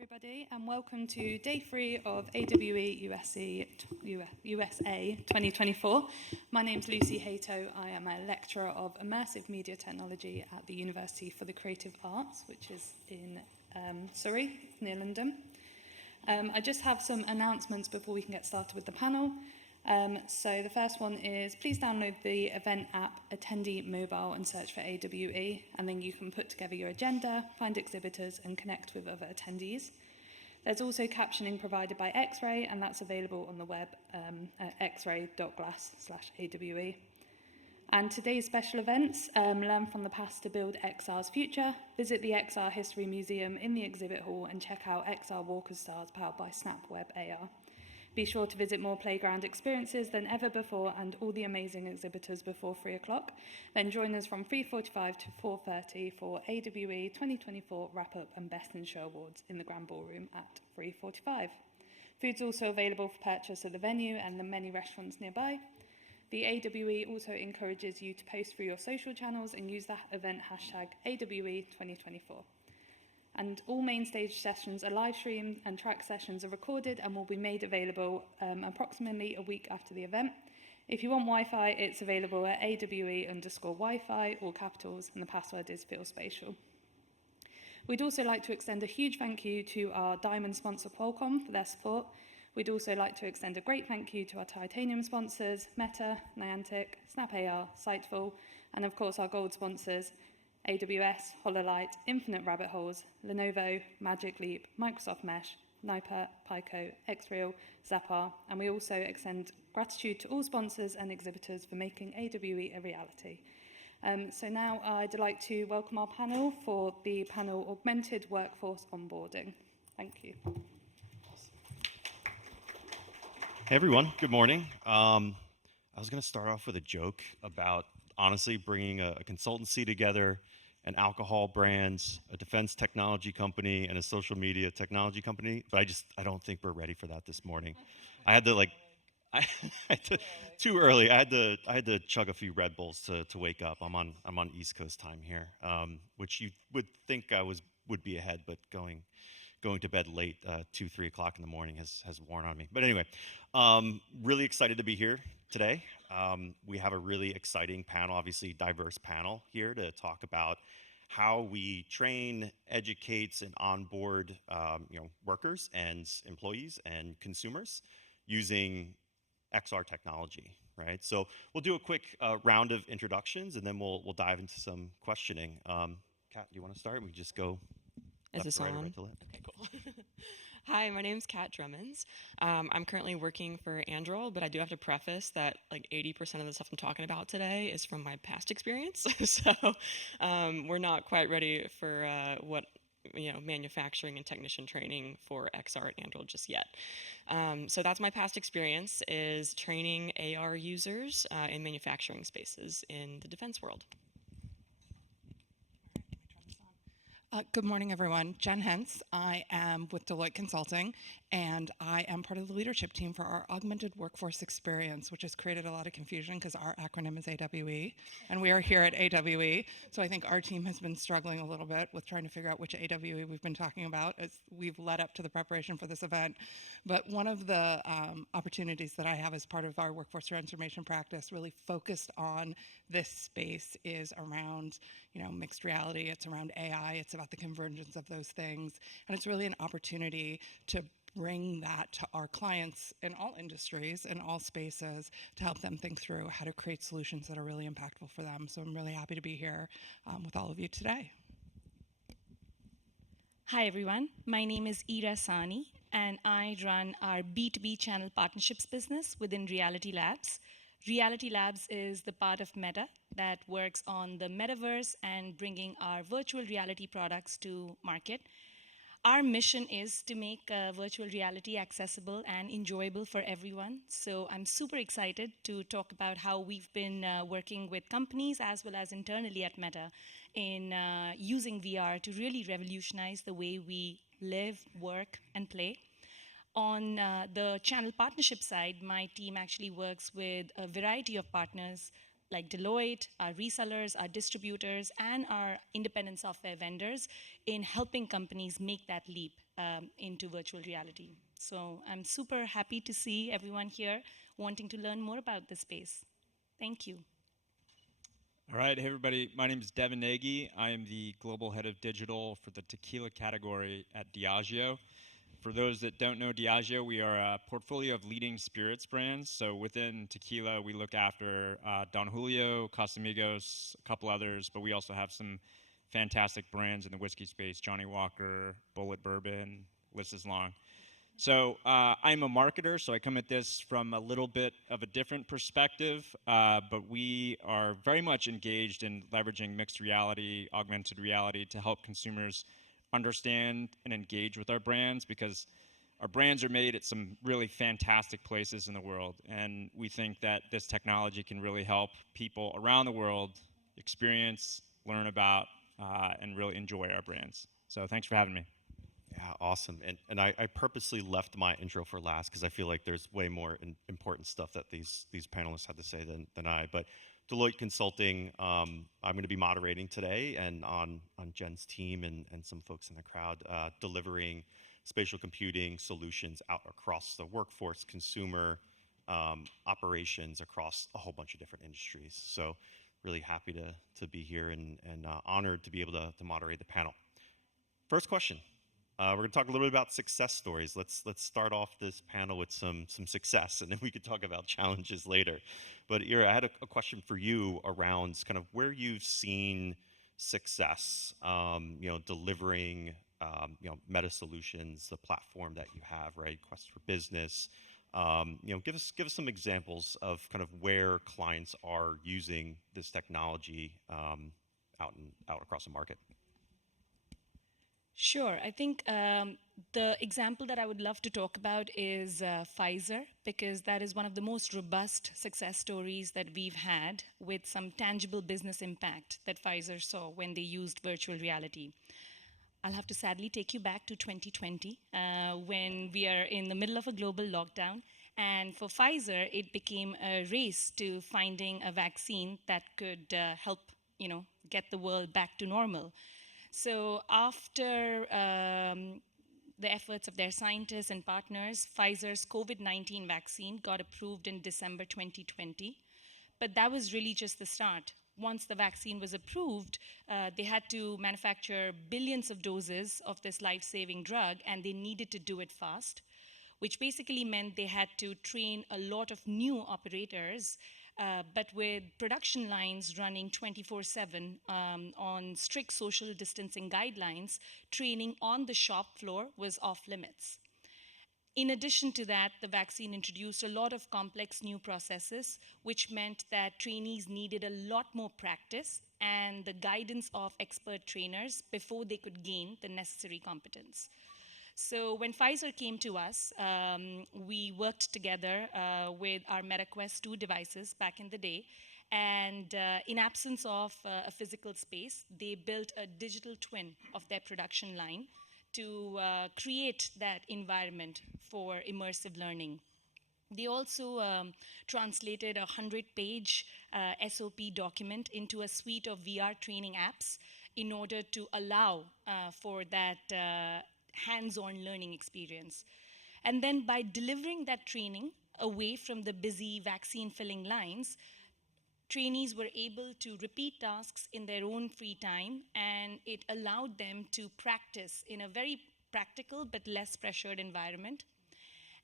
everybody, and welcome to day 3 of AWE USA 2024. My name's Lucy Hayto. I am a lecturer of Immersive Media Technology at the University for the Creative Arts, which is in Surrey, near London. I just have some announcements before we can get started with the panel. So the first one is, please download the event app Attendee Mobile and search for AWE, and then you can put together your agenda, find exhibitors, and connect with other attendees. There's also captioning provided by X-Ray, and that's available on the web at xray.glass/AWE. And today's special events, learn from the past to build XR's future, visit the XR History Museum in the exhibit hall, and check out XR Walker's Stars powered by Snap Web AR. Be sure to visit more playground experiences than ever before and all the amazing exhibitors before 3 o'clock. Then join us from 3:45 to 4:30 for AWE 2024 Wrap-Up and Best in Show Awards in the Grand Ballroom at 3:45. Food's also available for purchase at the venue and the many restaurants nearby. The AWE also encourages you to post through your social channels and use the event hashtag AWE 2024. And all main stage sessions are live streamed and track sessions are recorded and will be made available approximately a week after the event. If you want Wi-Fi, it's available at AWE_Wi-Fi, all capitals, and the password is feelspatial. We'd also like to extend a huge thank you to our diamond sponsor Qualcomm for their support. We'd also like to extend a great thank you to our titanium sponsors, Meta, Niantic, Snap AR, Sightful, and of course our gold sponsors, AWS, HoloLight, Infinite Rabbit Holes, Lenovo, Magic Leap, Microsoft Mesh, Niper, Pico, Xreal, Zappar, and we also extend gratitude to all sponsors and exhibitors for making AWE a reality. So now I'd like to welcome our panel for the panel Augmented Workforce Onboarding. Thank you. Hey everyone, good morning. I was going to start off with a joke about honestly bringing a consultancy together, an alcohol brand, a defense technology company, and a social media technology company, but I don't think we're ready for that this morning. I had to too early. I had to chug a few Red Bulls to wake up. I'm on East Coast time here, which you would think would be ahead, but going to bed late, 2-3 o'clock in the morning has worn on me. But anyway, really excited to be here today. We have a really exciting panel, obviously diverse panel here to talk about how we train, educate, and onboard workers and employees and consumers using XR technology, right? So we'll do a quick round of introductions, and then we'll dive into some questioning. Kat, do you want to start? We just go. Is this on? Right to left. Okay, cool. Hi, my name's Kat Drummons. I'm currently working for Anduril, but I do have to preface that like 80% of the stuff I'm talking about today is from my past experience. So we're not quite ready for manufacturing and technician training for XR at Anduril just yet. So that's my past experience, is training AR users in manufacturing spaces in the defense world. Good morning, everyone. Jen Hentz. I am with Deloitte Consulting, and I am part of the leadership team for our Augmented Workforce Experience, which has created a lot of confusion because our acronym is AWE, and we are here at AWE. So I think our team has been struggling a little bit with trying to figure out which AWE we've been talking about as we've led up to the preparation for this event. But one of the opportunities that I have as part of our workforce transformation practice really focused on this space is around mixed reality. It's around AI. It's about the convergence of those things. And it's really an opportunity to bring that to our clients in all industries, in all spaces, to help them think through how to create solutions that are really impactful for them. So I'm really happy to be here with all of you today. Hi, everyone. My name is Sahni, and I run our B2B channel partnerships business within Reality Labs. Reality Labs is the part of Meta that works on the metaverse and bringing our virtual reality products to market. Our mission is to make virtual reality accessible and enjoyable for everyone. So I'm super excited to talk about how we've been working with companies as well as internally at Meta in using VR to really revolutionize the way we live, work, and play. On the channel partnership side, my team actually works with a variety of partners like Deloitte, our resellers, our distributors, and our independent software vendors in helping companies make that leap into virtual reality. So I'm super happy to see everyone here wanting to learn more about this space. Thank you. All right, hey everybody. My name is Devin. I am the global head of digital for the tequila category at Diageo. For those that don't know Diageo, we are a portfolio of leading spirits brands. So within tequila, we look after Don Julio, Casamigos, a couple others, but we also have some fantastic brands in the whiskey space: Johnny Walker, Bullet Bourbon, list is long. So I'm a marketer, so I come at this from a little bit of a different perspective, but we are very much engaged in leveraging mixed reality, augmented reality to help consumers understand and engage with our brands, because our brands are made at some really fantastic places in the world, and we think that this technology can really help people around the world experience, learn about, and really enjoy our brands. So thanks for having me. Yeah, awesome. And I purposely left my intro for last because I feel like there's way more important stuff that these panelists had to say than I. But Deloitte Consulting, I'm going to be moderating today, and on Jen's team and some folks in the crowd, delivering spatial computing solutions out across the workforce, consumer, operations, across a whole bunch of different industries. So really happy to be here and honored to be able to moderate the panel. First question. We're going to talk a little bit about success stories. Let's start off this panel with some success, and then we could talk about challenges later. But Ira, I had a question for you around kind of where you've seen success, delivering, meta solutions, the platform that you have, right? Quest for Business. Give us some examples of kind of where clients are using this technology out across the market. Sure. I think the example that I would love to talk about is Pfizer, because that is one of the most robust success stories that we've had with some tangible business impact that Pfizer saw when they used virtual reality. I'll have to sadly take you back to 2020 when we are in the middle of a global lockdown. And for Pfizer, it became a race to finding a vaccine that could help, get the world back to normal. So after the efforts of their scientists and partners, Pfizer's COVID-19 vaccine got approved in December 2020. But that was really just the start. Once the vaccine was approved, they had to manufacture billions of doses of this life-saving drug, and they needed to do it fast, which basically meant they had to train a lot of new operators, but with production lines running 24/7 on strict social distancing guidelines, training on the shop floor was off limits. In addition to that, the vaccine introduced a lot of complex new processes, which meant that trainees needed a lot more practice and the guidance of expert trainers before they could gain the necessary competence. So when Pfizer came to us, we worked together with our MetaQuest 2 devices back in the day. And in absence of a physical space, they built a digital twin of their production line to create that environment for immersive learning. They also translated a 100-page SOP document into a suite of VR training apps in order to allow for that hands-on learning experience. And then by delivering that training away from the busy vaccine-filling lines, trainees were able to repeat tasks in their own free time, and it allowed them to practice in a very practical but less pressured environment.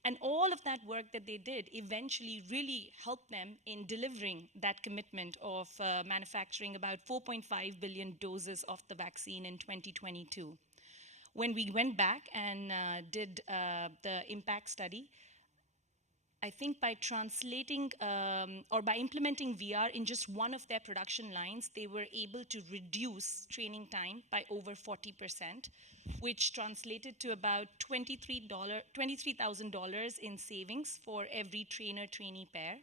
And all of that work that they did eventually really helped them in delivering that commitment of manufacturing about 4.5 billion doses of the vaccine in 2022. When we went back and did the impact study, I think by translating or by implementing VR in just one of their production lines, they were able to reduce training time by over 40%, which translated to about $23,000 in savings for every trainer-trainee pair.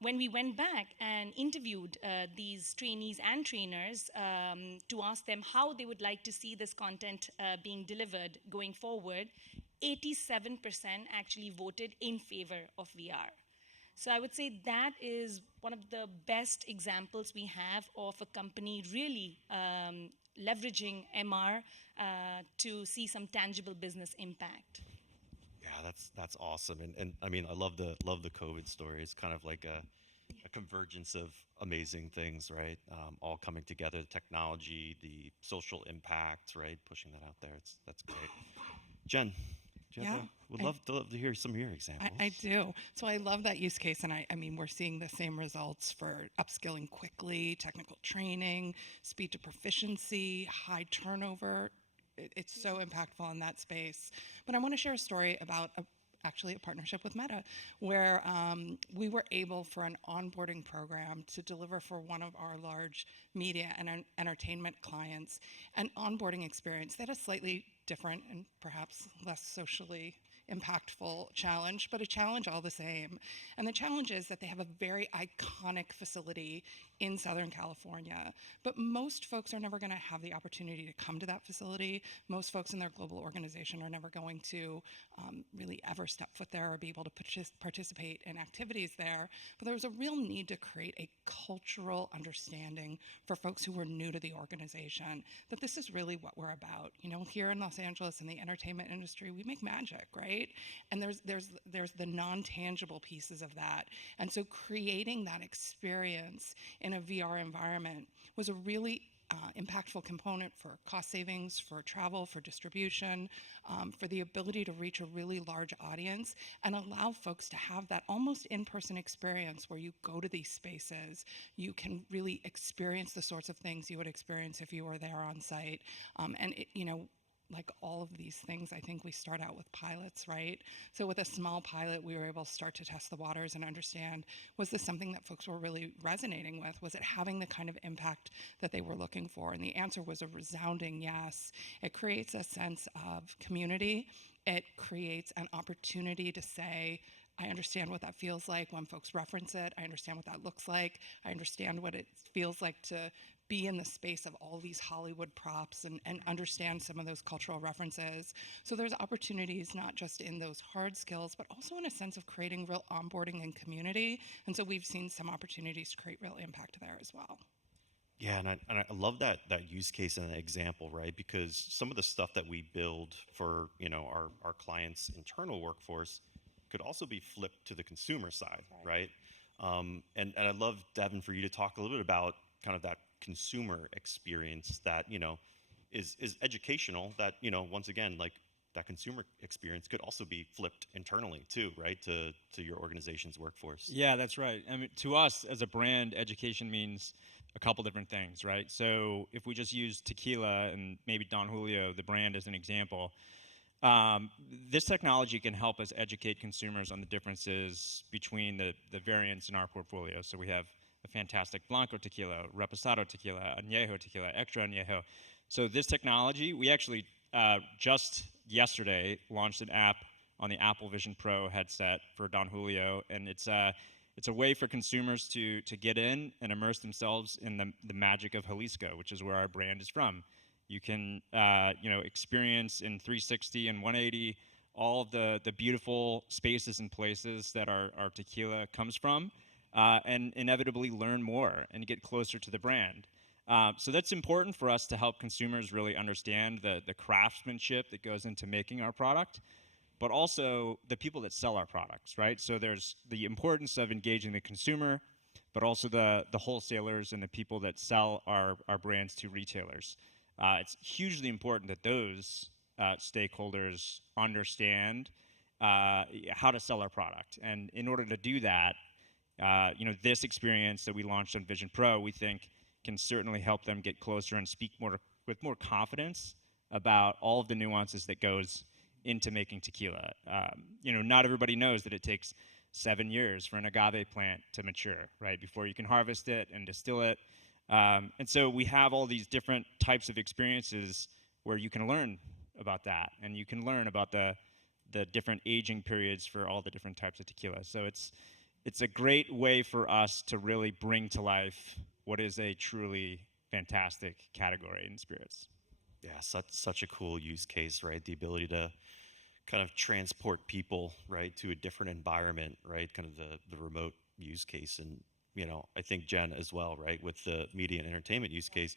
When we went back and interviewed these trainees and trainers to ask them how they would like to see this content being delivered going forward, 87% actually voted in favor of VR. So I would say that is one of the best examples we have of a company really leveraging MR to see some tangible business impact. Yeah, that's awesome. And I mean, I love the COVID story. It's kind of like a convergence of amazing things, right? All coming together, the technology, the social impact, right? Pushing that out there. That's great. Jen, do you have Yeah, would love to hear some of your examples. I do. So I love that use case. And I mean, we're seeing the same results for upskilling quickly, technical training, speed to proficiency, high turnover. It's so impactful in that space. But I want to share a story about actually a partnership with Meta, where we were able for an onboarding program to deliver for one of our large media and entertainment clients an onboarding experience. They had a slightly different and perhaps less socially impactful challenge, but a challenge all the same. And the challenge is that they have a very iconic facility in Southern California, but most folks are never going to have the opportunity to come to that facility. Most folks in their global organization are never going to really ever step foot there or be able to participate in activities there. But there was a real need to create a cultural understanding for folks who were new to the organization, that this is really what we're about. You know, here in Los Angeles in the entertainment industry, we make magic, right? And there's the non-tangible pieces of that. And so creating that experience in a VR environment was a really impactful component for cost savings, for travel, for distribution, for the ability to reach a really large audience and allow folks to have that almost in-person experience where you go to these spaces, you can really experience the sorts of things you would experience if you were there on site. And it, you know, like all of these things, I think we start out with pilots, right? So with a small pilot, we were able to start to test the waters and understand, was this something that folks were really resonating with? Was it having the kind of impact that they were looking for? And the answer was a resounding yes. It creates a sense of community. It creates an opportunity to say, I understand what that feels like when folks reference it. I understand what that looks like. I understand what it feels like to be in the space of all these Hollywood props and understand some of those cultural references. So there's opportunities not just in those hard skills, but also in a sense of creating real onboarding and community. And so we've seen some opportunities to create real impact there as well. Yeah, and I love that use case and that example, right? Because some of the stuff that we build for our clients' internal workforce could also be flipped to the consumer side, right? And I'd love, Devin, for you to talk a little bit about kind of that consumer experience that is educational. That once again, like that consumer experience could also be flipped internally too, right? To your organization's workforce. Yeah, that's right. I mean, to us as a brand, education means a couple different things, right? So if we just use tequila and maybe Don Julio, the brand, as an example, this technology can help us educate consumers on the differences between the variants in our portfolio. So we have a fantastic Blanco tequila, Reposado tequila, Añejo tequila, Extra Añejo. So this technology, we actually just yesterday launched an app on the Apple Vision Pro headset for Don Julio, and it's a way for consumers to get in and immerse themselves in the magic of Jalisco, which is where our brand is from. You can experience in 360 and 180 all of the beautiful spaces and places that our tequila comes from, and inevitably learn more and get closer to the brand. So that's important for us to help consumers really understand the craftsmanship that goes into making our product, but also the people that sell our products, right? So there's the importance of engaging the consumer, but also the wholesalers and the people that sell our brands to retailers. It's hugely important that those stakeholders understand how to sell our product. And in order to do that, this experience that we launched on Vision Pro, we think can certainly help them get closer and speak with more confidence about all of the nuances that goes into making tequila. Not everybody knows that it takes 7 years for an agave plant to mature, right? Before you can harvest it and distill it. And so we have all these different types of experiences where you can learn about that, and you can learn about the different aging periods for all the different types of tequila. So it's a great way for us to really bring to life what is a truly fantastic category in spirits. Yeah, such a cool use case, right? The ability to kind of transport people, right, to a different environment, right, kind of the remote use case. And, I think Jen as well, right, with the media and entertainment use case,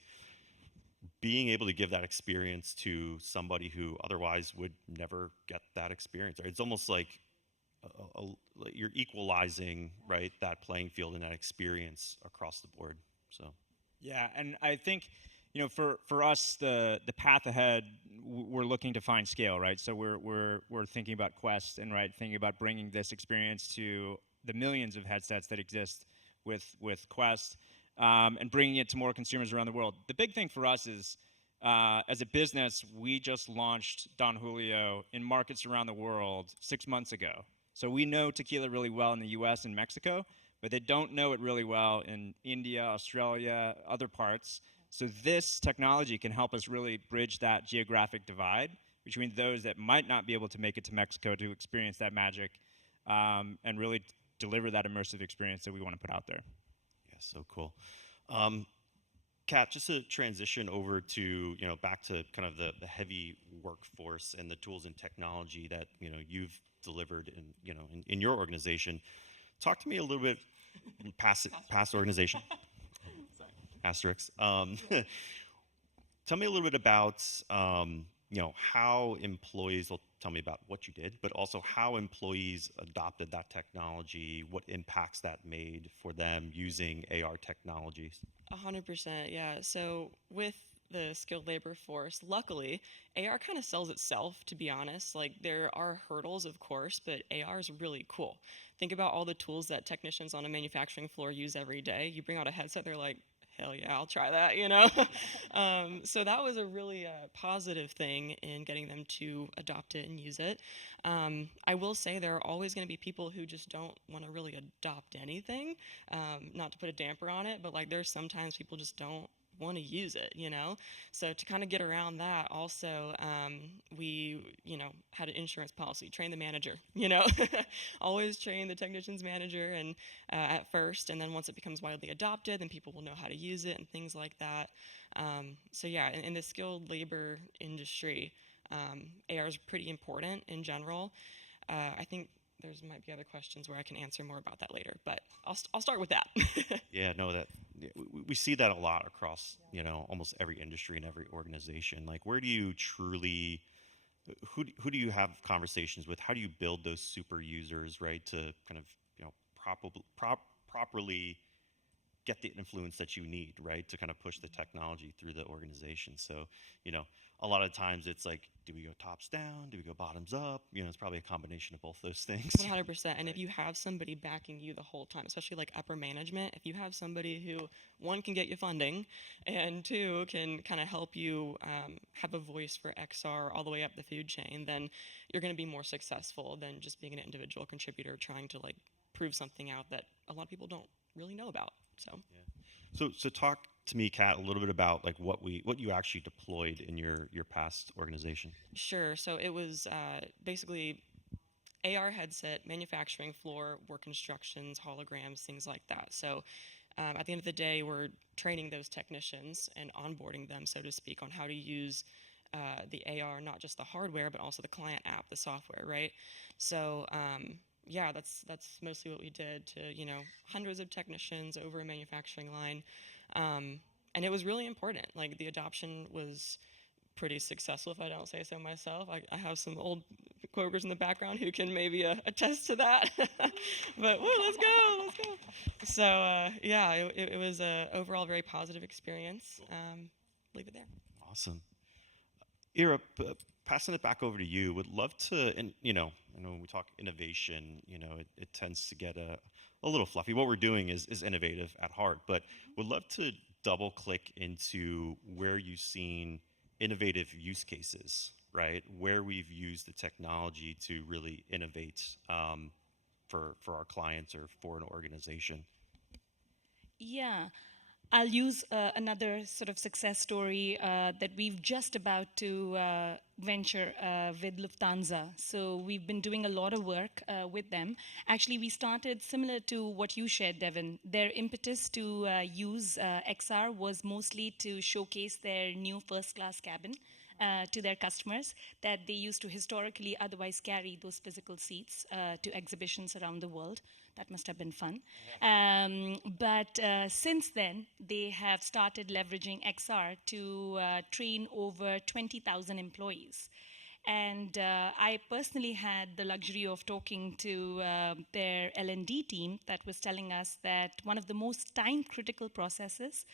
being able to give that experience to somebody who otherwise would never get that experience. Right? It's almost like like you're equalizing, right, that playing field and that experience across the board. So Yeah, and I think, for us, the path ahead, we're looking to find scale, right? So we're thinking about Quest and right, thinking about bringing this experience to the millions of headsets that exist with Quest, and bringing it to more consumers around the world. The big thing for us is, as a business, we just launched Don Julio in markets around the world 6 months ago. So we know tequila really well in the U.S. and Mexico, but they don't know it really well in India, Australia, other parts. So this technology can help us really bridge that geographic divide between those that might not be able to make it to Mexico to experience that magic, and really deliver that immersive experience that we want to put out there. yeah, so cool. Kat, just to transition over to, back to kind of the heavy workforce and the tools and technology that, you've delivered in your organization. Talk to me a little bit past organization. Asterisks. Tell me a little bit about, how employees, will tell me about what you did, but also how employees adopted that technology, what impacts that made for them using AR technologies. 100%, yeah. So with the skilled labor force, luckily, AR kind of sells itself, to be honest. Like, there are hurdles, of course, but AR is really cool. Think about all the tools that technicians on a manufacturing floor use every day. You bring out a headset, they're like, hell yeah, I'll try that. So that was a really positive thing in getting them to adopt it and use it. I will say there are always going to be people who just don't want to really adopt anything, not to put a damper on it, but like there's sometimes people just don't want to use it. So to kind of get around that, also, we, had an insurance policy, train the manager. Always train the technician's manager and at first, and then once it becomes widely adopted, then people will know how to use it and things like that. So yeah, in the skilled labor industry, AR is pretty important in general. I think there's might be other questions where I can answer more about that later, but I'll start with that. Yeah, no, we see that a lot across, almost every industry and every organization. Like, where do you truly, who do you have conversations with? How do you build those super users, right, to kind of, properly get the influence that you need, right, to kind of push the technology through the organization. So, a lot of times it's like, do we go tops down? Do we go bottoms up? It's probably a combination of both those things. 100%. And if you have somebody backing you the whole time, especially like upper management, if you have somebody who, one, can get you funding, and two, can kind of help you have a voice for XR all the way up the food chain, then you're going to be more successful than just being an individual contributor trying to like prove something out that a lot of people don't really know about. So. Yeah. So talk to me, Kat, a little bit about like what you actually deployed in your past organization. Sure. So it was basically AR headset, manufacturing floor, work instructions, holograms, things like that. So at the end of the day, we're training those technicians and onboarding them, so to speak, on how to use the AR, not just the hardware, but also the client app, the software, right? So yeah, that's mostly what we did to, hundreds of technicians over a manufacturing line. And it was really important. Like, the adoption was pretty successful, if I don't say so myself. I have some old coworkers in the background who can maybe attest to that. But woo, let's go. So yeah, it was a overall very positive experience. Leave it there. Awesome. Ira, passing it back over to you, would love to, and I know when we talk innovation, it tends to get a little fluffy. What we're doing is innovative at heart, but would love to double click into where you've seen innovative use cases, right? Where we've used the technology to really innovate for our clients or for an organization. Yeah. I'll use another sort of success story that we've just about to venture with Lufthansa. So we've been doing a lot of work with them. Actually, we started similar to what you shared, Devin. Their impetus to use XR was mostly to showcase their new first-class cabin to their customers that they used to historically otherwise carry those physical seats to exhibitions around the world. That must have been fun. But since then, they have started leveraging XR to train over 20,000 employees. And I personally had the luxury of talking to their L&D team that was telling us that one of the most time-critical processes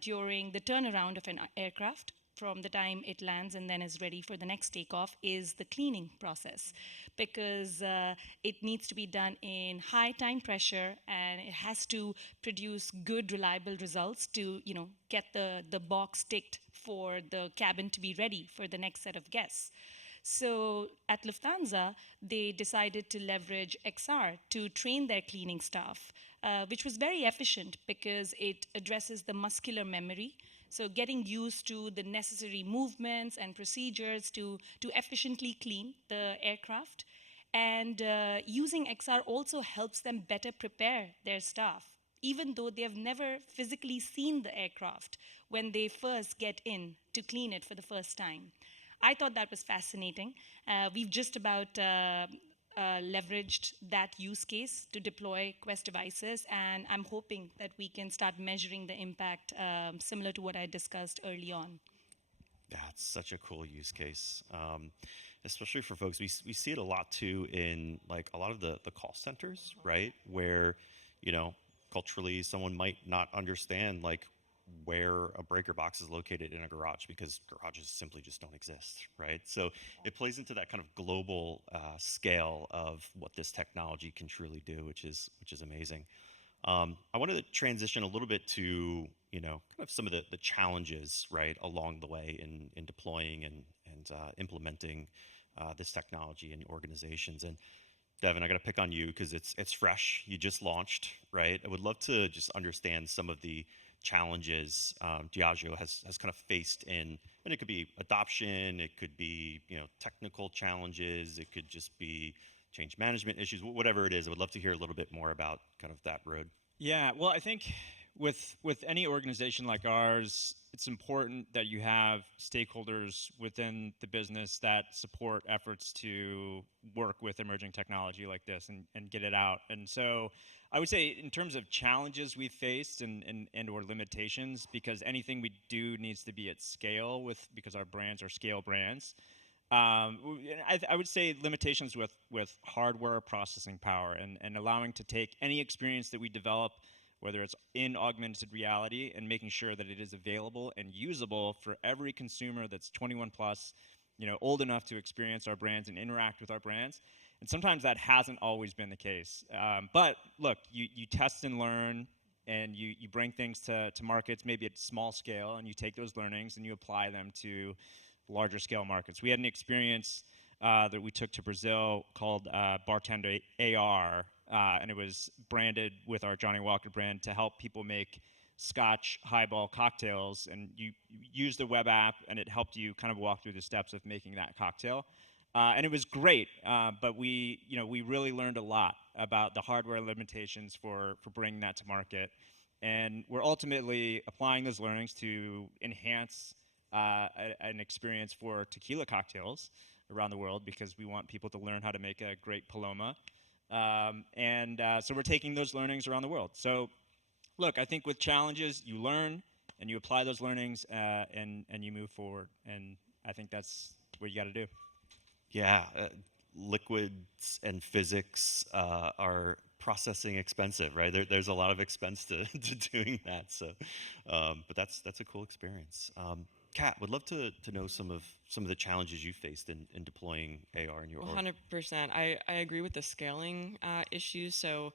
during the turnaround of an aircraft from the time it lands and then is ready for the next takeoff is the cleaning process, because it needs to be done in high time pressure and it has to produce good, reliable results to, get the box ticked for the cabin to be ready for the next set of guests. So at Lufthansa, they decided to leverage XR to train their cleaning staff, which was very efficient because it addresses the muscular memory. So getting used to the necessary movements and procedures to efficiently clean the aircraft. And using XR also helps them better prepare their staff, even though they have never physically seen the aircraft when they first get in to clean it for the first time. I thought that was fascinating. We've just about leveraged that use case to deploy Quest devices, and I'm hoping that we can start measuring the impact similar to what I discussed early on. That's such a cool use case, especially for folks. We see it a lot too in like a lot of the call centers, right? Where, culturally someone might not understand like where a breaker box is located in a garage because garages simply just don't exist, right? So it plays into that kind of global scale of what this technology can truly do, which is amazing. I wanted to transition a little bit to kind of some of the challenges right along the way in deploying and implementing this technology in organizations. And Devin, I got to pick on you because it's fresh. You just launched, right? I would love to just understand some of the challenges Diageo has kind of faced and it could be adoption, it could be technical challenges, it could just be change management issues, whatever it is. I would love to hear a little bit more about kind of that road. Yeah, well, I think with any organization like ours, it's important that you have stakeholders within the business that support efforts to work with emerging technology like this and get it out. And so I would say in terms of challenges we've faced and or limitations, because anything we do needs to be at scale because our brands are scale brands. I would say limitations with hardware processing power and allowing to take any experience that we develop, whether it's in augmented reality, and making sure that it is available and usable for every consumer that's 21 plus, old enough to experience our brands and interact with our brands. And sometimes that hasn't always been the case. But look, you test and learn, and you bring things to markets, maybe at small scale, and you take those learnings and you apply them to larger scale markets. We had an experience that we took to Brazil called Bartender AR, and it was branded with our Johnny Walker brand to help people make Scotch highball cocktails. And you use the web app, and it helped you kind of walk through the steps of making that cocktail. And it was great, but we really learned a lot about the hardware limitations for bringing that to market. And we're ultimately applying those learnings to enhance an experience for tequila cocktails around the world, because we want people to learn how to make a great Paloma. So we're taking those learnings around the world. So look, I think with challenges, you learn and you apply those learnings and you move forward. And I think that's what you got to do. Yeah, liquids and physics are processing expensive, right? There's a lot of expense to doing that. So, but that's a cool experience. Kat, would love to know some of the challenges you faced in deploying AR in your org. 100%. I agree with the scaling issues. So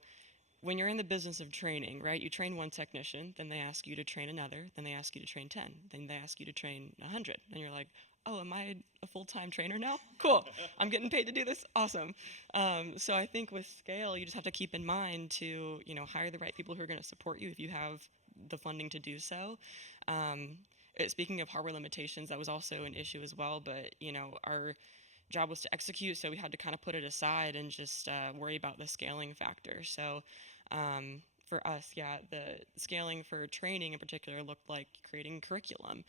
when you're in the business of training, right, you train one technician, then they ask you to train another, then they ask you to train 10, then they ask you to train 100. And you're like, oh, am I a full-time trainer now? Cool. I'm getting paid to do this. Awesome. So I think with scale, you just have to keep in mind to, hire the right people who are going to support you if you have the funding to do so. Speaking of hardware limitations, that was also an issue as well. But, our job was to execute, so we had to kind of put it aside and just worry about the scaling factor. So for us, yeah, the scaling for training in particular looked like creating curriculum.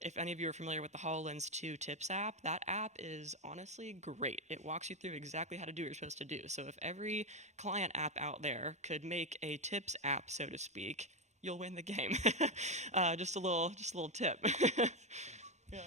If any of you are familiar with the HoloLens 2 Tips app, that app is honestly great. It walks you through exactly how to do what you're supposed to do. So if every client app out there could make a tips app, so to speak, you'll win the game. Just a little tip. Yeah.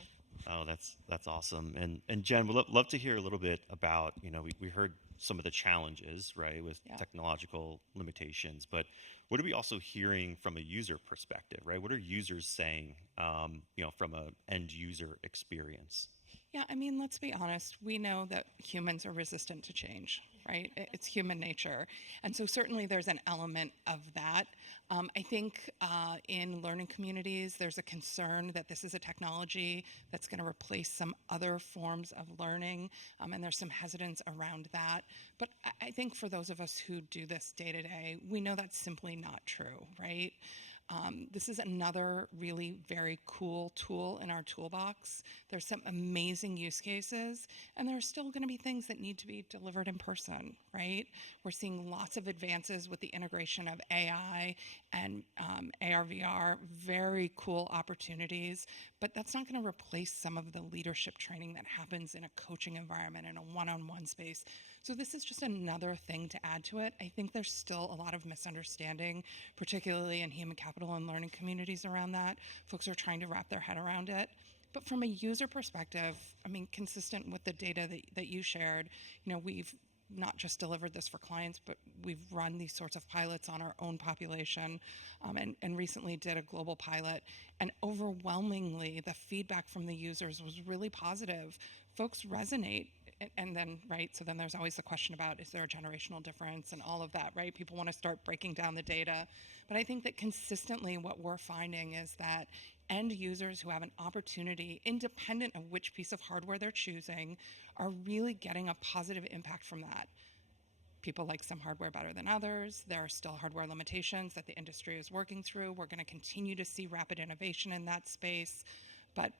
Oh, that's awesome. And Jen, we'd love to hear a little bit about, we heard some of the challenges, right, with Yeah. technological limitations, but what are we also hearing from a user perspective, right? What are users saying, from a end user experience? Yeah, I mean, let's be honest. We know that humans are resistant to change, right? It's human nature. And so, certainly, there's an element of that. I think in learning communities, there's a concern that this is a technology that's going to replace some other forms of learning. And there's some hesitance around that. But I think for those of us who do this day to day, we know that's simply not true, right? This is another really very cool tool in our toolbox. There's some amazing use cases, and there are still going to be things that need to be delivered in person, right? We're seeing lots of advances with the integration of AI and AR, VR, very cool opportunities, but that's not going to replace some of the leadership training that happens in a coaching environment, in a one-on-one space. So this is just another thing to add to it. I think there's still a lot of misunderstanding, particularly in human capital and learning communities around that. Folks are trying to wrap their head around it. But from a user perspective, I mean, consistent with the data that you shared, we've not just delivered this for clients, but we've run these sorts of pilots on our own population, and recently did a global pilot. And overwhelmingly, the feedback from the users was really positive. Folks resonate. And then, right, so then there's always the question about, is there a generational difference and all of that, right? People want to start breaking down the data. But I think that consistently what we're finding is that end users who have an opportunity, independent of which piece of hardware they're choosing, are really getting a positive impact from that. People like some hardware better than others. There are still hardware limitations that the industry is working through. We're going to continue to see rapid innovation in that space. But,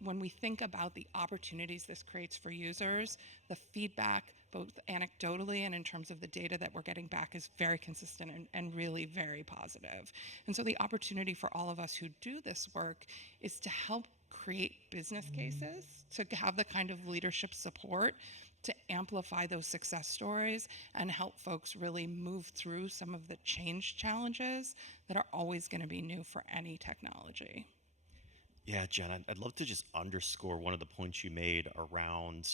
when we think about the opportunities this creates for users, the feedback, both anecdotally and in terms of the data that we're getting back, is very consistent and really very positive. And so the opportunity for all of us who do this work is to help create business cases, to have the kind of leadership support to amplify those success stories and help folks really move through some of the change challenges that are always going to be new for any technology. Yeah, Jen, I'd love to just underscore one of the points you made around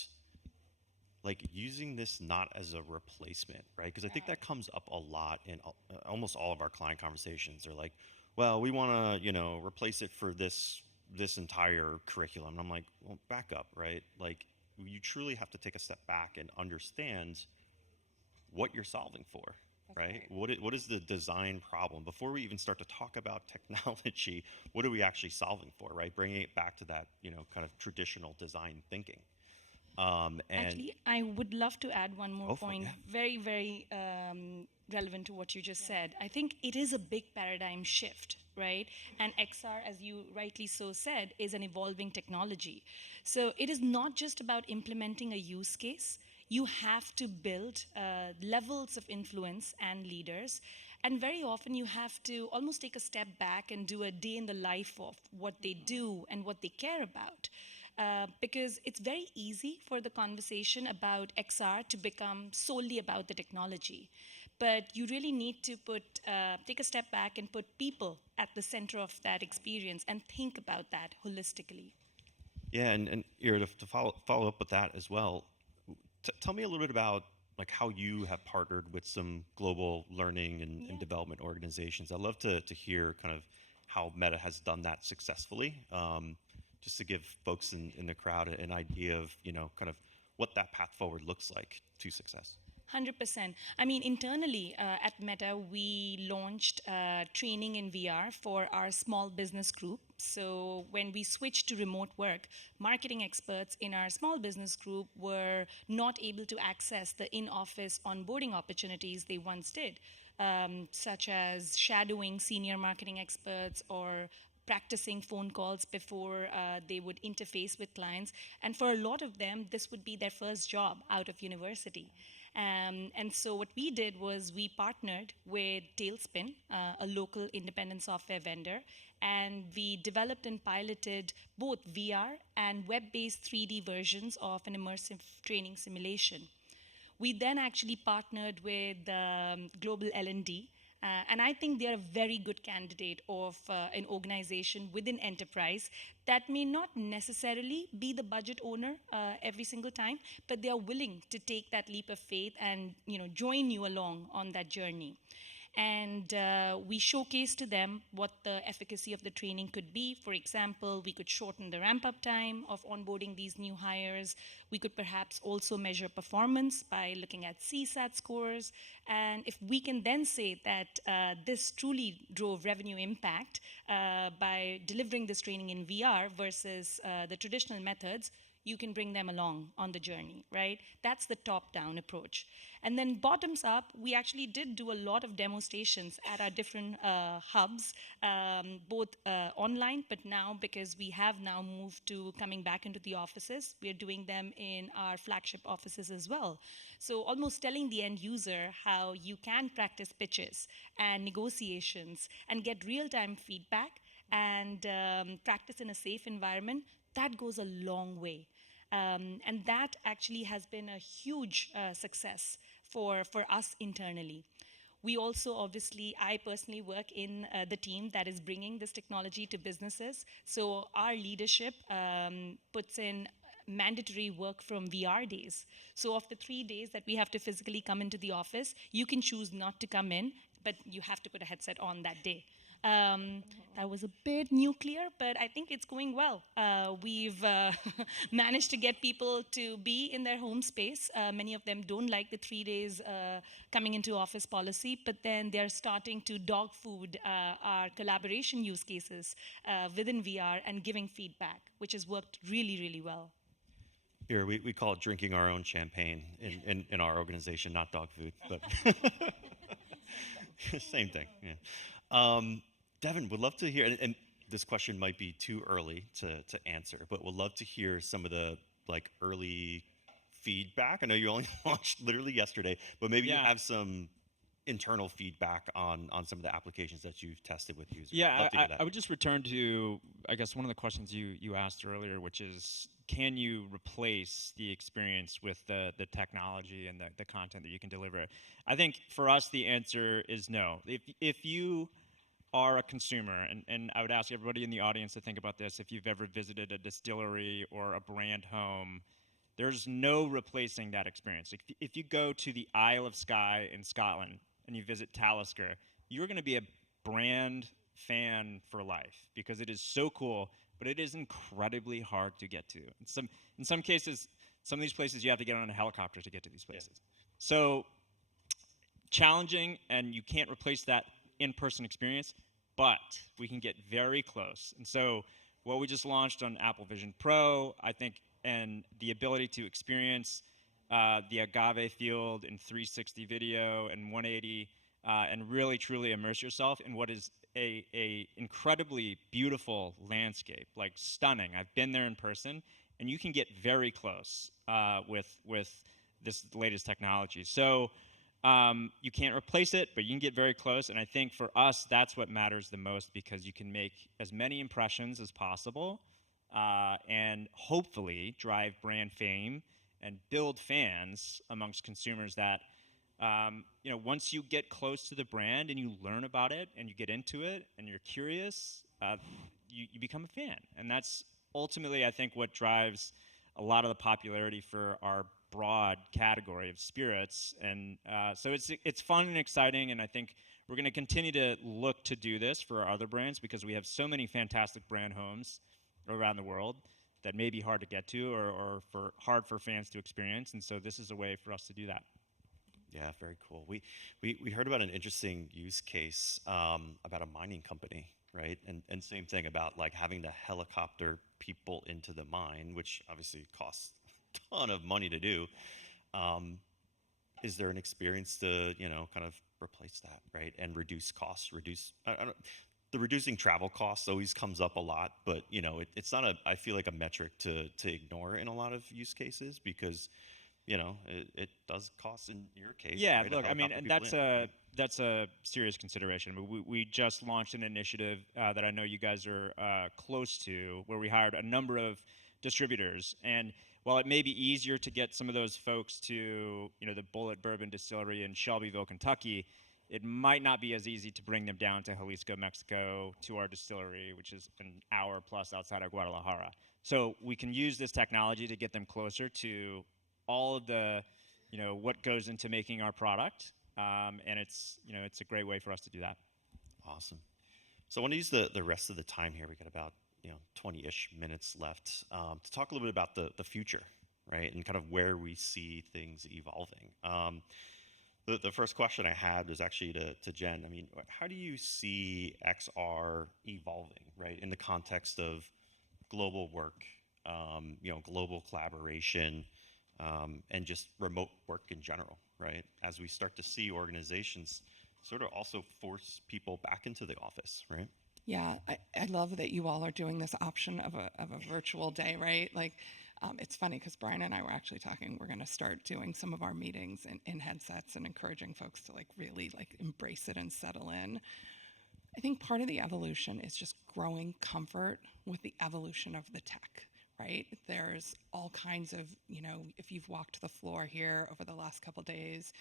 like using this not as a replacement, right? Because I think that comes up a lot in almost all of our client conversations. They're like, well, we want to, replace it for this entire curriculum. And I'm like, well, back up, right? Like you truly have to take a step back and understand what you're solving for. Right? What is the design problem? Before we even start to talk about technology, what are we actually solving for, right? Bringing it back to that, kind of traditional design thinking. And Actually, I would love to add one more Go for it, point, yeah. very, very relevant to what you just said. I think it is a big paradigm shift, right? And XR, as you rightly so said, is an evolving technology. So it is not just about implementing a use case. You have to build levels of influence and leaders. And very often you have to almost take a step back and do a day in the life of what they do and what they care about. Because it's very easy for the conversation about XR to become solely about the technology. But you really need to take a step back and put people at the center of that experience and think about that holistically. Yeah, and Ira, to follow up with that as well, tell me a little bit about like how you have partnered with some global learning and development organizations. I'd love to hear kind of how Meta has done that successfully, just to give folks in the crowd an idea of kind of what that path forward looks like to success. 100%. I mean, internally at Meta, we launched training in VR for our small business group. So when we switched to remote work, marketing experts in our small business group were not able to access the in-office onboarding opportunities they once did, such as shadowing senior marketing experts or practicing phone calls before they would interface with clients. And for a lot of them, this would be their first job out of university. And so what we did was we partnered with Tailspin, a local independent software vendor, and we developed and piloted both VR and web-based 3D versions of an immersive training simulation. We then actually partnered with Global L&D, and I think they're a very good candidate of an organization within enterprise that may not necessarily be the budget owner every single time, but they are willing to take that leap of faith and join you along on that journey. And we showcased to them what the efficacy of the training could be. For example, we could shorten the ramp-up time of onboarding these new hires. We could perhaps also measure performance by looking at CSAT scores. And if we can then say that this truly drove revenue impact by delivering this training in VR versus the traditional methods, you can bring them along on the journey, right? That's the top-down approach. And then bottoms up, we actually did do a lot of demo stations at our different hubs, both online, but now because we have now moved to coming back into the offices, we're doing them in our flagship offices as well. So almost telling the end user how you can practice pitches and negotiations and get real-time feedback and practice in a safe environment, that goes a long way. And that actually has been a huge success for us internally. We also, obviously, I personally work in the team that is bringing this technology to businesses. So our leadership puts in mandatory work from VR days. So of the 3 days that we have to physically come into the office, you can choose not to come in, but you have to put a headset on that day. That was a bit nuclear, but I think it's going well. We've managed to get people to be in their home space. Many of them don't like the 3 days coming into office policy, but then they're starting to dog food our collaboration use cases within VR and giving feedback, which has worked really, really well. Here, we call it drinking our own champagne in our organization, not dog food, but same thing. Yeah. Devin, would love to hear, and this question might be too early to answer, but would love to hear some of the early feedback. I know you only launched literally yesterday, but maybe you have some internal feedback on some of the applications that you've tested with users. Yeah, I would just return to, I guess, one of the questions you asked earlier, which is, can you replace the experience with the technology and the content that you can deliver? I think for us, the answer is no. If you are a consumer, and I would ask everybody in the audience to think about this, if you've ever visited a distillery or a brand home, there's no replacing that experience. If you go to the Isle of Skye in Scotland and you visit Talisker, you're going to be a brand fan for life because it is so cool, but it is incredibly hard to get to. In some cases, some of these places you have to get on a helicopter to get to these places. Yeah. So challenging, and you can't replace that in-person experience, but we can get very close. And so what we just launched on Apple Vision Pro, I think, and the ability to experience the agave field in 360 video and 180 and really truly immerse yourself in what is a incredibly beautiful landscape, like stunning. I've been there in person, and you can get very close with this latest technology. So you can't replace it, but you can get very close. And I think for us, that's what matters the most, because you can make as many impressions as possible and hopefully drive brand fame and build fans amongst consumers that, once you get close to the brand and you learn about it and you get into it and you're curious, you become a fan. And that's ultimately, I think, what drives a lot of the popularity for our broad category of spirits. And so it's fun and exciting, and I think we're going to continue to look to do this for our other brands because we have so many fantastic brand homes around the world that may be hard to get to or hard for fans to experience, and so this is a way for us to do that. Yeah, very cool. We heard about an interesting use case about a mining company, right? And same thing about having to helicopter people into the mine, which obviously costs a ton of money to do. Is there an experience to kind of replace that, right? And reduce costs, the reducing travel costs always comes up a lot, but it's not I feel like a metric to ignore in a lot of use cases, because it does cost in your case, Yeah, right? to look, I help mean, out the and people in, right? that's a serious consideration. I mean, we just launched an initiative that I know you guys are close to, where we hired a number of distributors. And while it may be easier to get some of those folks to, the Bullet Bourbon Distillery in Shelbyville, Kentucky, it might not be as easy to bring them down to Jalisco, Mexico, to our distillery, which is an hour plus outside of Guadalajara. So we can use this technology to get them closer to all of the what goes into making our product, and it's a great way for us to do that. Awesome. So I want to use the rest of the time here. We got about 20-ish minutes left to talk a little bit about the future, right, and kind of where we see things evolving. The first question I had was actually to Jen. I mean, how do you see XR evolving, right, in the context of global work, global collaboration, and just remote work in general, right? As we start to see organizations sort of also force people back into the office, right? Yeah, I love that you all are doing this option of a virtual day, right? Like, it's funny because Bryan and I were actually talking. We're going to start doing some of our meetings in headsets and encouraging folks to really embrace it and settle in. I think part of the evolution is just growing comfort with the evolution of the tech, right? There's all kinds of, if you've walked the floor here over the last couple days,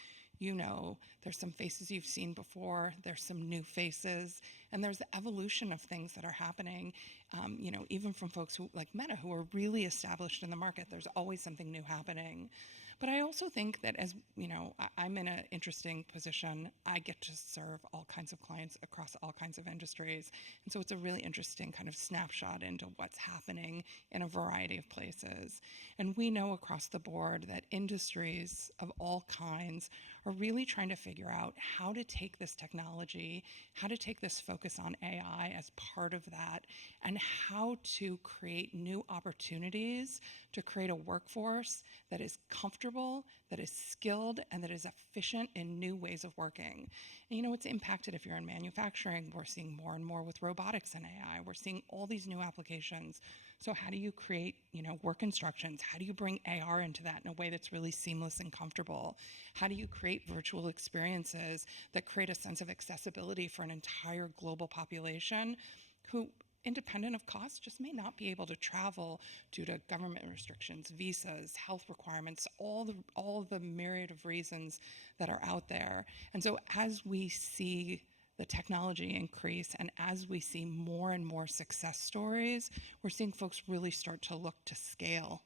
there's some faces you've seen before, there's some new faces, and there's the evolution of things that are happening, even from folks who like Meta, who are really established in the market. There's always something new happening. But I also think that as I'm in an interesting position. I get to serve all kinds of clients across all kinds of industries. And so it's a really interesting kind of snapshot into what's happening in a variety of places. And we know across the board that industries of all kinds are really trying to figure out how to take this technology, how to take this focus on AI as part of that, and how to create new opportunities to create a workforce that is comfortable, that is skilled, and that is efficient in new ways of working. And it's impacted if you're in manufacturing. We're seeing more and more with robotics and AI. We're seeing all these new applications. So how do you create, work instructions? How do you bring AR into that in a way that's really seamless and comfortable? How do you create virtual experiences that create a sense of accessibility for an entire global population who, independent of cost, just may not be able to travel due to government restrictions, visas, health requirements, all the myriad of reasons that are out there. And so as we see the technology increase and as we see more and more success stories, we're seeing folks really start to look to scale,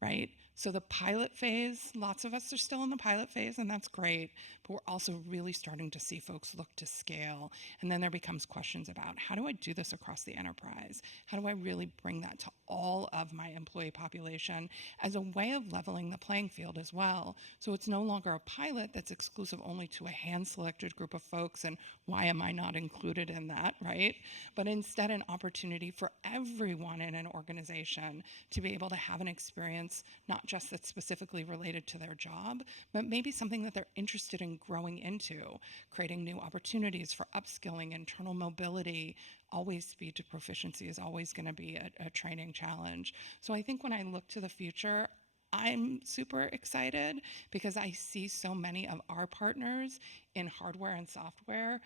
right? So the pilot phase, lots of us are still in the pilot phase, and that's great, but we're also really starting to see folks look to scale. And then there becomes questions about, how do I do this across the enterprise? How do I really bring that to all of my employee population as a way of leveling the playing field as well? So it's no longer a pilot that's exclusive only to a hand-selected group of folks, and why am I not included in that, right? But instead an opportunity for everyone in an organization to be able to have an experience, not just that's specifically related to their job, but maybe something that they're interested in growing into, creating new opportunities for upskilling, internal mobility. Always speed to proficiency is always going to be a training challenge. So I think when I look to the future, I'm super excited because I see so many of our partners in hardware and software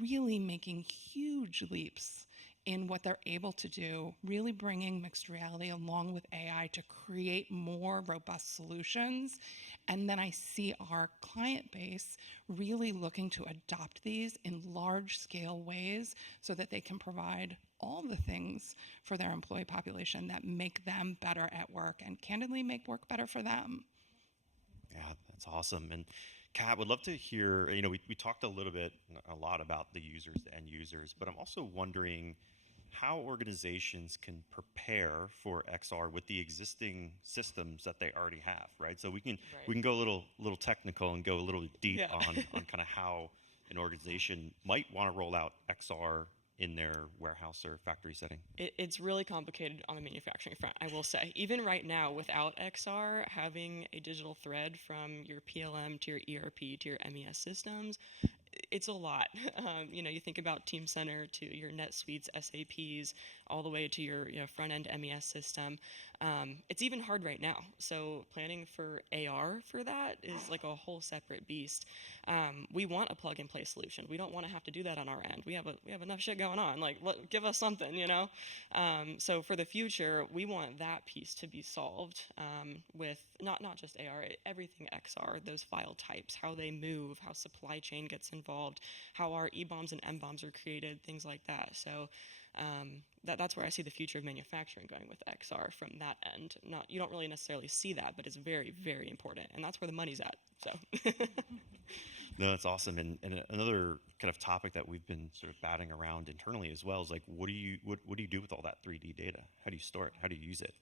really making huge leaps in what they're able to do, really bringing mixed reality along with AI to create more robust solutions. And then I see our client base really looking to adopt these in large scale ways so that they can provide all the things for their employee population that make them better at work and candidly make work better for them. Yeah, that's awesome. And Kat, would love to hear, we talked a lot about the users, the end users, but I'm also wondering how organizations can prepare for XR with the existing systems that they already have, right? So we can go a little technical and go a little deep on kind of how an organization might want to roll out XR in their warehouse or factory setting. It's really complicated on the manufacturing front, I will say. Even right now, without XR, having a digital thread from your PLM to your ERP to your MES systems, it's a lot. You think about Team Center to your NetSuites, SAPs, all the way to your front-end MES system. It's even hard right now. So planning for AR for that is like a whole separate beast. We want a plug and play solution. We don't want to have to do that on our end. We have enough shit going on. Like, give us something, you know? So for the future, we want that piece to be solved with not just AR, everything XR, those file types, how they move, how supply chain gets involved, how our E-bombs and M-bombs are created, things like that. So that's where I see the future of manufacturing going with XR from that end. You don't really necessarily see that, but it's very, very important, and that's where the money's at. So. No, that's awesome. And another kind of topic that we've been sort of batting around internally as well is like, what do you do with all that 3D data? How do you store it? How do you use it?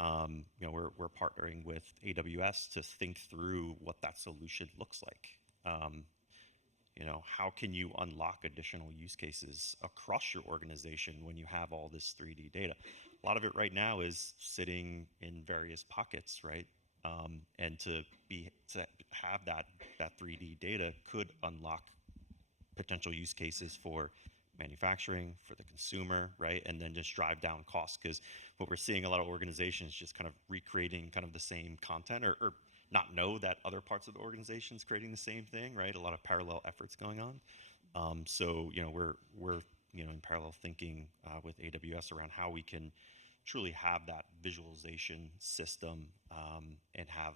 You know, we're partnering with AWS to think through what that solution looks like. You know, how can you unlock additional use cases across your organization when you have all this 3D data? A lot of it right now is sitting in various pockets, right? And to have that 3D data could unlock potential use cases for manufacturing, for the consumer, right? And then just drive down costs, because what we're seeing a lot of organizations just kind of recreating kind of the same content or not know that other parts of the organization is creating the same thing, right? A lot of parallel efforts going on. So, you know, we're you know, in parallel thinking with AWS around how we can truly have that visualization system and have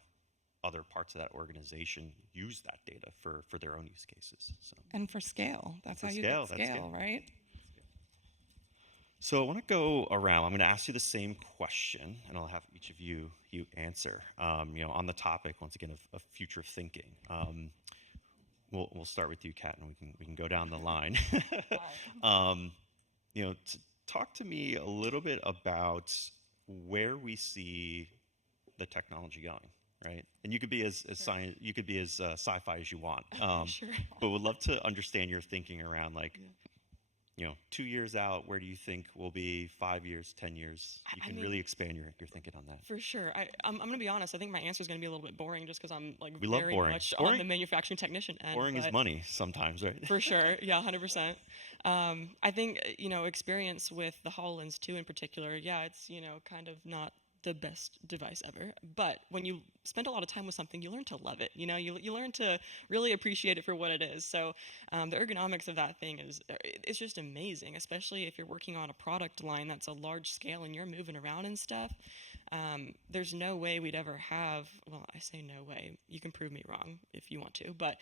other parts of that organization use that data for their own use cases. So. And for scale, that's For how you scale, get that's scale, good. right? So I want to go around. I'm going to ask you the same question, and I'll have each of you answer. You know, on the topic once again of future thinking. We'll start with you, Kat, and we can go down the line. You know, talk to me a little bit about where we see the technology going, right? And you could be as science, you could be as sci-fi as you want. Sure. But would love to understand your thinking around like. You know, 2 years out, where do you think we'll be? 5 years, 10 years? You can really expand your thinking on that. For sure. I'm going to be honest. I think my answer is going to be a little bit boring just because I'm like We love very boring. much Boring- on the manufacturing technician end. Boring is but money sometimes, right? For sure. Yeah, 100%. I think, you know, experience with the HoloLens 2 in particular, yeah, it's, you know, kind of not the best device ever. But when you spend a lot of time with something, you learn to love it. You know, you learn to really appreciate it for what it is. So the ergonomics of that thing it's just amazing, especially if you're working on a product line that's a large scale and you're moving around and stuff. There's no way we'd ever have, well, I say no way, you can prove me wrong if you want to, but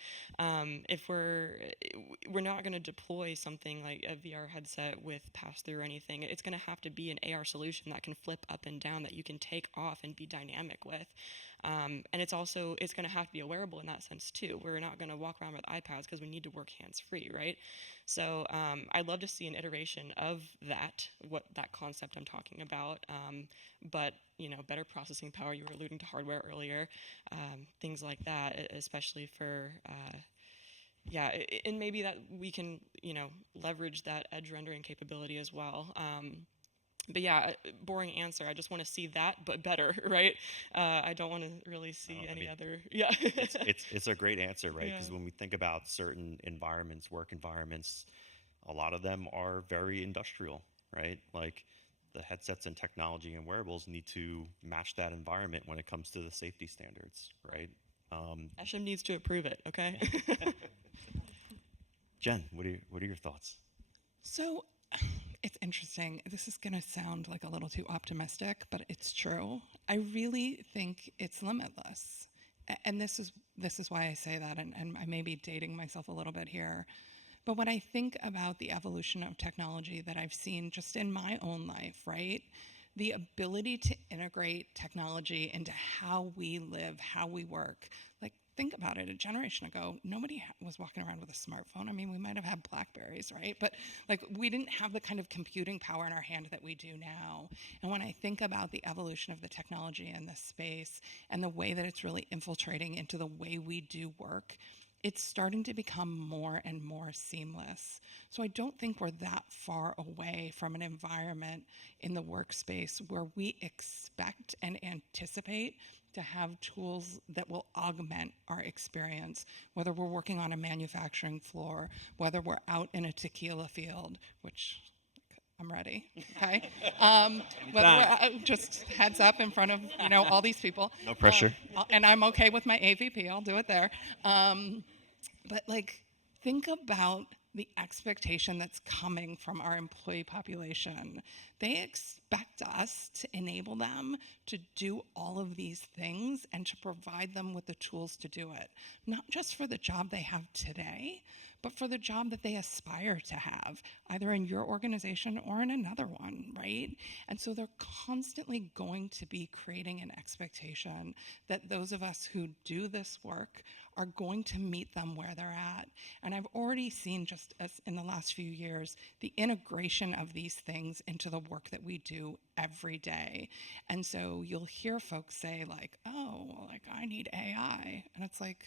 if we're not going to deploy something like a VR headset with pass-through or anything, it's going to have to be an AR solution that can flip up and down, that you can take off and be dynamic with. And it's going to have to be a wearable in that sense too. We're not going to walk around with iPads because we need to work hands-free, right? So I'd love to see an iteration of that concept I'm talking about. But, you know, better processing power, you were alluding to hardware earlier, things like that, especially for, and maybe that we can, you know, leverage that edge rendering capability as well. But yeah, boring answer. I just want to see that, but better, right? I don't want to really see other. Yeah. it's a great answer, right? Because when we think about certain environments, work environments, a lot of them are very industrial, right? Like the headsets and technology and wearables need to match that environment when it comes to the safety standards, right? Esham needs to approve it, okay? Jen, what are your thoughts? So it's interesting. This is going to sound like a little too optimistic, but it's true. I really think it's limitless. And this is why I say that, and I may be dating myself a little bit here. But when I think about the evolution of technology that I've seen just in my own life, right? The ability to integrate technology into how we live, how we work. Like, think about it. A generation ago, nobody was walking around with a smartphone. I mean, we might have had Blackberries, right? But like, we didn't have the kind of computing power in our hand that we do now. And when I think about the evolution of the technology in this space and the way that it's really infiltrating into the way we do work, it's starting to become more and more seamless. So I don't think we're that far away from an environment in the workspace where we expect and anticipate to have tools that will augment our experience, whether we're working on a manufacturing floor, whether we're out in a tequila field, which I'm ready. Okay. Just heads up in front of all these people. No pressure. And I'm okay with my AVP. I'll do it there. But like, think about the expectation that's coming from our employee population. They expect us to enable them to do all of these things and to provide them with the tools to do it, not just for the job they have today, but for the job that they aspire to have, either in your organization or in another one, right? And so they're constantly going to be creating an expectation that those of us who do this work are going to meet them where they're at. And I've already seen, just as in the last few years, the integration of these things into the work that we do every day. And so you'll hear folks say like, oh, like I need AI. And it's like,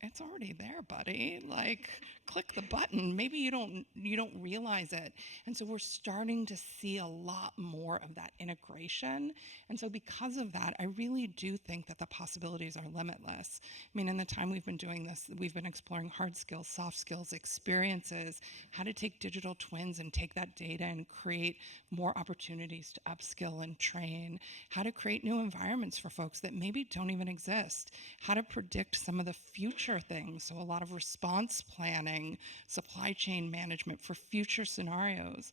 it's already there, buddy. Like, click the button. Maybe you don't realize it. And so we're starting to see a lot more of that integration. And so because of that, I really do think that the possibilities are limitless. I mean, in the time we've been doing this, we've been exploring hard skills, soft skills, experiences, how to take digital twins and take that data and create more opportunities to upskill and train, how to create new environments for folks that maybe don't even exist, how to predict some of the future things. So a lot of response planning, supply chain management for future scenarios.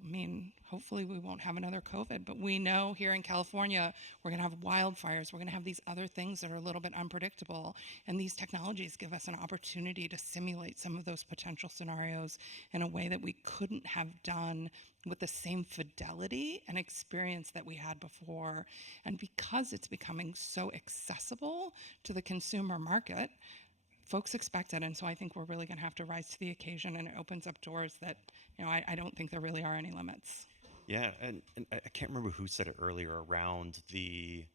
I mean, hopefully we won't have another COVID, but we know here in California, we're gonna have wildfires, we're gonna have these other things that are a little bit unpredictable. And these technologies give us an opportunity to simulate some of those potential scenarios in a way that we couldn't have done with the same fidelity and experience that we had before. And because it's becoming so accessible to the consumer market, folks expect it, and so I think we're really going to have to rise to the occasion, and it opens up doors that, I don't think there really are any limits. Yeah, and I can't remember who said it earlier around the,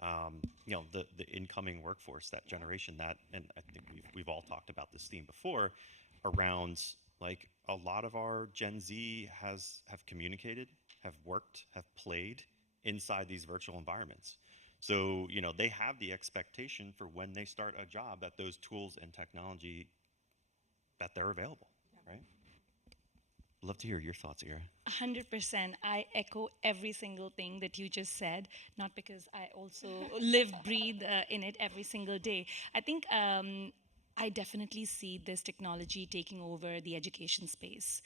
the incoming workforce, that generation, that, and I think we've all talked about this theme before, around like a lot of our Gen Z have communicated, have worked, have played inside these virtual environments. So, they have the expectation for when they start a job that those tools and technology, that they're available, right? I'd love to hear your thoughts, Ira. 100%. I echo every single thing that you just said, not because I also live, breathe in it every single day. I think I definitely see this technology taking over the education space.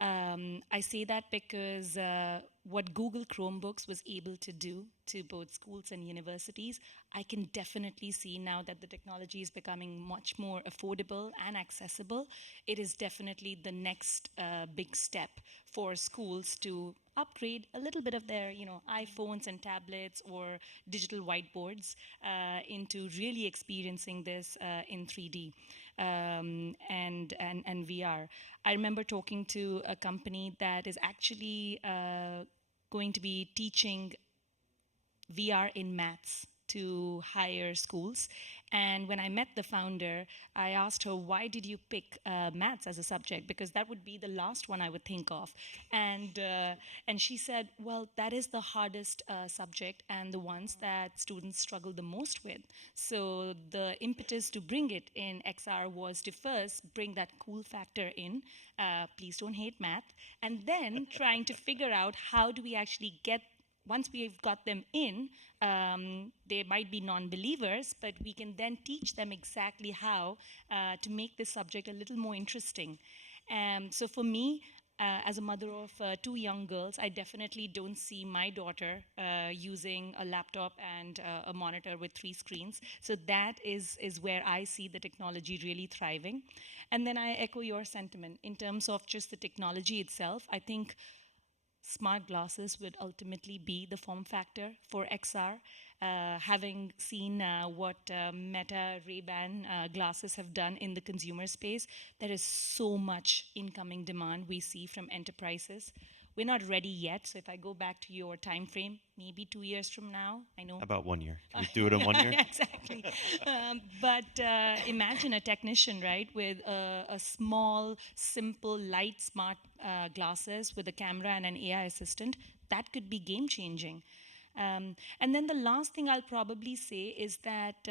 I say that because what Google Chromebooks was able to do to both schools and universities, I can definitely see now that the technology is becoming much more affordable and accessible. It is definitely the next big step for schools to upgrade a little bit of their, iPhones and tablets or digital whiteboards into really experiencing this in 3D and VR. I remember talking to a company that is actually going to be teaching VR in maths to higher schools. And when I met the founder, I asked her, why did you pick maths as a subject? Because that would be the last one I would think of. And she said, well, that is the hardest subject and the ones that students struggle the most with. So the impetus to bring it in XR was to first bring that cool factor in, please don't hate math, and then trying to figure out how do we actually get, once we've got them in, they might be non-believers, but we can then teach them exactly how to make this subject a little more interesting. So for me, as a mother of two young girls, I definitely don't see my daughter using a laptop and a monitor with 3 screens. So that is where I see the technology really thriving. And then I echo your sentiment in terms of just the technology itself. I think smart glasses would ultimately be the form factor for XR. Having seen what Meta Ray-Ban glasses have done in the consumer space, there is so much incoming demand we see from enterprises. We're not ready yet, so if I go back to your time frame, maybe 2 years from now, I know. About 1 year. Can we do it in 1 year? Exactly. But imagine a technician, right, with a small, simple, light, smart glasses with a camera and an AI assistant. That could be game-changing. And then the last thing I'll probably say is that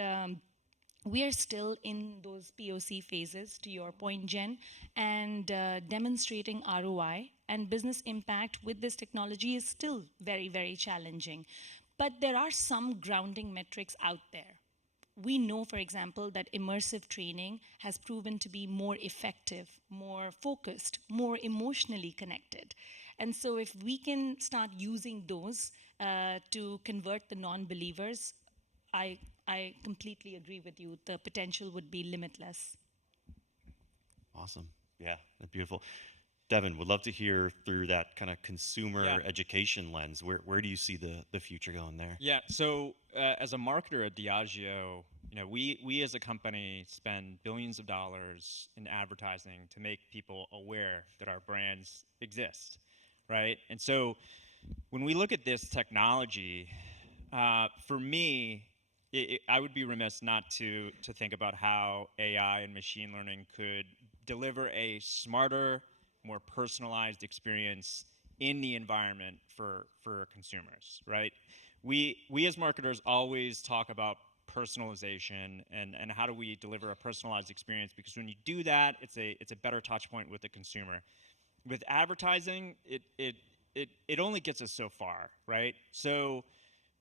we are still in those POC phases, to your point, Jen, and demonstrating ROI and business impact with this technology is still very, very challenging. But there are some grounding metrics out there. We know, for example, that immersive training has proven to be more effective, more focused, more emotionally connected. And so if we can start using those to convert the non-believers, I completely agree with you. The potential would be limitless. Awesome. Yeah, that's beautiful. Devin, would love to hear through that kind of consumer Yeah. education lens. Where do you see the future going there? Yeah. So as a marketer at Diageo, we as a company spend billions of dollars in advertising to make people aware that our brands exist, right? And so when we look at this technology, for me, I would be remiss not to think about how AI and machine learning could deliver a smarter, more personalized experience in the environment for consumers, right? We as marketers always talk about personalization and how do we deliver a personalized experience, because when you do that, it's a better touch point with the consumer. With advertising, it only gets us so far, right? So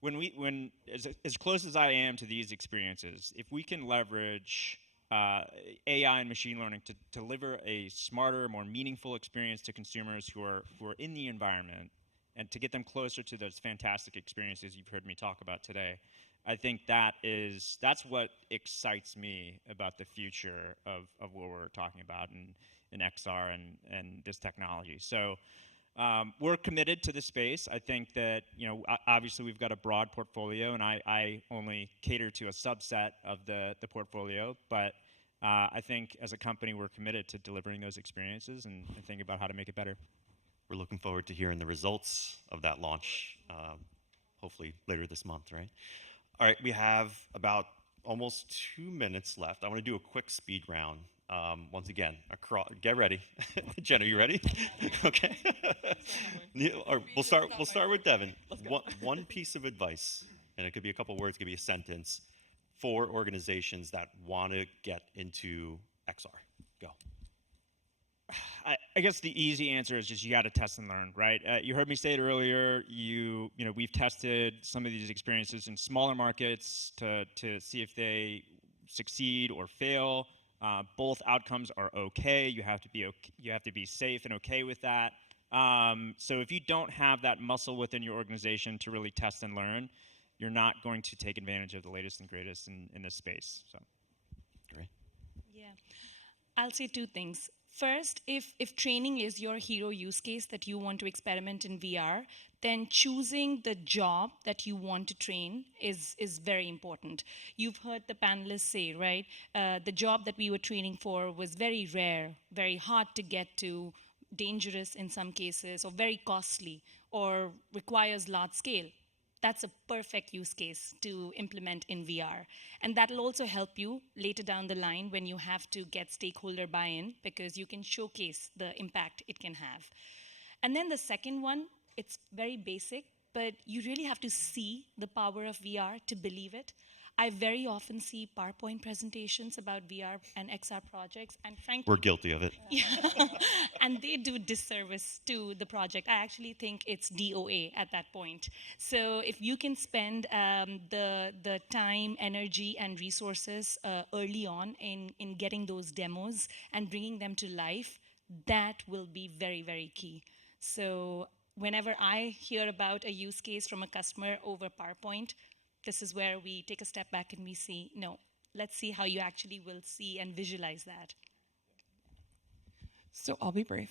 when as close as I am to these experiences, if we can leverage AI and machine learning to deliver a smarter, more meaningful experience to consumers who are in the environment, and to get them closer to those fantastic experiences you've heard me talk about today, I think that's what excites me about the future of what we're talking about in XR and this technology. So we're committed to the space. I think that obviously we've got a broad portfolio, and I only cater to a subset of the portfolio. But I think as a company, we're committed to delivering those experiences and thinking about how to make it better. We're looking forward to hearing the results of that launch, hopefully later this month, right? All right, we have about almost 2 minutes left. I want to do a quick speed round. Once again, get ready. Jen, are you ready? Okay. We'll start with Devin. One piece of advice, and it could be a couple words, it could be a sentence, for organizations that want to get into XR. Go. I guess the easy answer is just you got to test and learn, right? You heard me say it earlier. We've tested some of these experiences in smaller markets to see if they succeed or fail. Both outcomes are okay. You have to be safe and okay with that. So if you don't have that muscle within your organization to really test and learn, you're not going to take advantage of the latest and greatest in this space. So, Great. Yeah. I'll say two things. First, if training is your hero use case that you want to experiment in VR, then choosing the job that you want to train is very important. You've heard the panelists say, right? The job that we were training for was very rare, very hard to get to, dangerous in some cases, or very costly, or requires large scale. That's a perfect use case to implement in VR. And that'll also help you later down the line when you have to get stakeholder buy-in, because you can showcase the impact it can have. And then the second one, it's very basic, but you really have to see the power of VR to believe it. I very often see PowerPoint presentations about VR and XR projects, and frankly, We're guilty of it. yeah. And they do disservice to the project. I actually think it's DOA at that point. So if you can spend the time, energy, and resources early on in getting those demos and bringing them to life, that will be very, very key. So whenever I hear about a use case from a customer over PowerPoint, this is where we take a step back and we see, no, let's see how you actually will see and visualize that. So I'll be brief,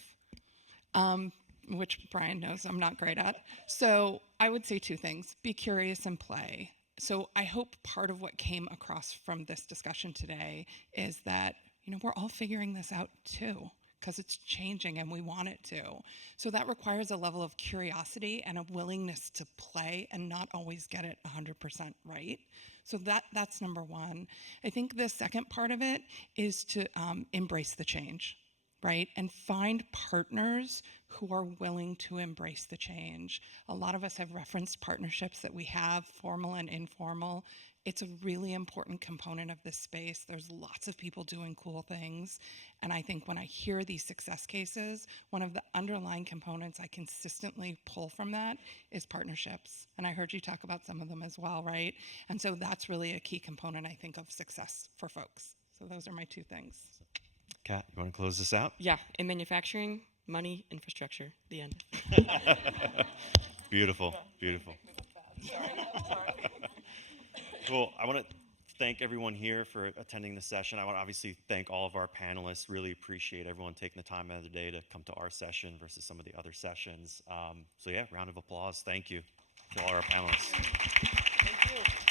which Bryan knows I'm not great at. So I would say two things: be curious and play. So I hope part of what came across from this discussion today is that, we're all figuring this out too, because it's changing and we want it to. So that requires a level of curiosity and a willingness to play and not always get it 100% right. So that's number one. I think the second part of it is to embrace the change, right? And find partners who are willing to embrace the change. A lot of us have referenced partnerships that we have, formal and informal. It's a really important component of this space. There's lots of people doing cool things. And I think when I hear these success cases, one of the underlying components I consistently pull from that is partnerships. And I heard you talk about some of them as well, right? And so that's really a key component, I think, of success for folks. So those are my two things. Kat, you want to close this out? Yeah, in manufacturing, money, infrastructure, the end. Beautiful, beautiful. Cool. I want to thank everyone here for attending the session. I want to obviously thank all of our panelists. Really appreciate everyone taking the time out of the day to come to our session versus some of the other sessions. So yeah, round of applause. Thank you to all our panelists. Thank you.